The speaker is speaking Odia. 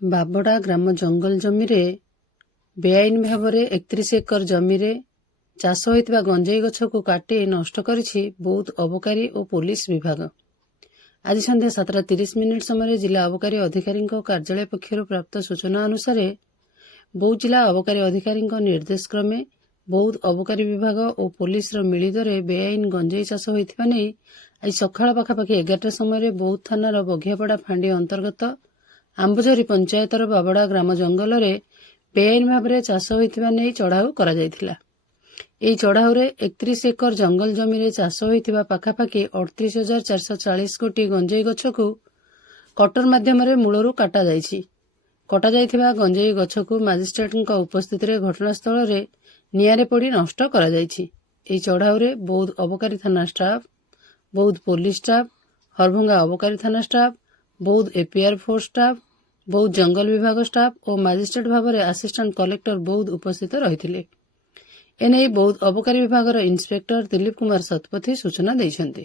ବାବଡ଼ା ଗ୍ରାମ ଜଙ୍ଗଲ ଜମିରେ ବେଆଇନ ଭାବରେ 31 ଏକର ଜମିରେ ଚାଷ ହୋଇଥିବା ଗଞ୍ଜେଇ ଗଛକୁ କାଟି ନଷ୍ଟ କରିଛି ବୌଦ୍ଧ ଅବକାରୀ ଓ ପୋଲିସ ବିଭାଗ। ଆଜି ସନ୍ଧ୍ୟା 7:30 ସମୟରେ ଜିଲ୍ଲା ଅବକାରୀ ଅଧିକାରୀଙ୍କ କାର୍ଯ୍ୟାଳୟ ପକ୍ଷରୁ ପ୍ରାପ୍ତ ସୂଚନା ଅନୁସାରେ ବୌଦ୍ଧ ଜିଲ୍ଲା ଅବକାରୀ ଅଧିକାରୀଙ୍କ ନିର୍ଦ୍ଦେଶ କ୍ରମେ ବୌଦ୍ଧ ଅବକାରୀ ବିଭାଗ ଓ ପୋଲିସର ମିଳିତରେ ବେଆଇନ ଗଞ୍ଜେଇ ଚାଷ ହୋଇଥିବା ନେଇ ଆଜି ସକାଳ ପାଖାପାଖି 11ଟା ସମୟରେ ବୌଦ୍ଧ ଥାନାର ବଘିଆପଡ଼ା ଫାଣ୍ଡି ଅନ୍ତର୍ଗତ ଆମ୍ବଝରି ପଞ୍ଚାୟତର ବାବଡ଼ା ଗ୍ରାମ ଜଙ୍ଗଲରେ ବେଆଇନ ଭାବରେ ଚାଷ ହୋଇଥିବା ନେଇ ଚଢ଼ାଉ କରାଯାଇଥିଲା। ଏହି ଚଢ଼ାଉରେ 31 ଏକର ଜଙ୍ଗଲ ଜମିରେ ଚାଷ ହୋଇଥିବା ପାଖାପାଖି 38,440 ଗୋଟି ଗଞ୍ଜେଇ ଗଛକୁ କଟର ମାଧ୍ୟମରେ ମୂଳରୁ କଟାଯାଇଛି। କଟାଯାଇଥିବା ଗଞ୍ଜେଇ ଗଛକୁ ମାଜିଷ୍ଟ୍ରେଟଙ୍କ ଉପସ୍ଥିତିରେ ଘଟଣାସ୍ଥଳରେ ନିଆଁରେ ପୋଡ଼ି ନଷ୍ଟ କରାଯାଇଛି। ଏହି ଚଢ଼ାଉରେ ବୌଦ୍ଧ ଅବକାରୀ ଥାନା ଷ୍ଟାଫ୍, ବୌଦ୍ଧ ପୋଲିସ ଷ୍ଟାଫ୍, ହରଭଙ୍ଗା ଅବକାରୀ ଥାନା ଷ୍ଟାଫ୍, ବୌଦ୍ଧ ଏପିଆର ଫୋର୍ସ ଷ୍ଟାଫ୍, ବୌଦ୍ଧ ଜଙ୍ଗଲ ବିଭାଗ ଷ୍ଟାଫ୍ ଓ ମାଜିଷ୍ଟ୍ରେଟ ଭାବରେ ଆସିଷ୍ଟାଣ୍ଟ କଲେକ୍ଟର ବୌଦ୍ଧ ଉପସ୍ଥିତ ରହିଥିଲେ। ଏନେଇ ବୌଦ୍ଧ ଅବକାରୀ ବିଭାଗର ଇନ୍ସପେକ୍ଟର ଦିଲ୍ଲୀପ କୁମାର ଶତପଥୀ ସୂଚନା ଦେଇଛନ୍ତି।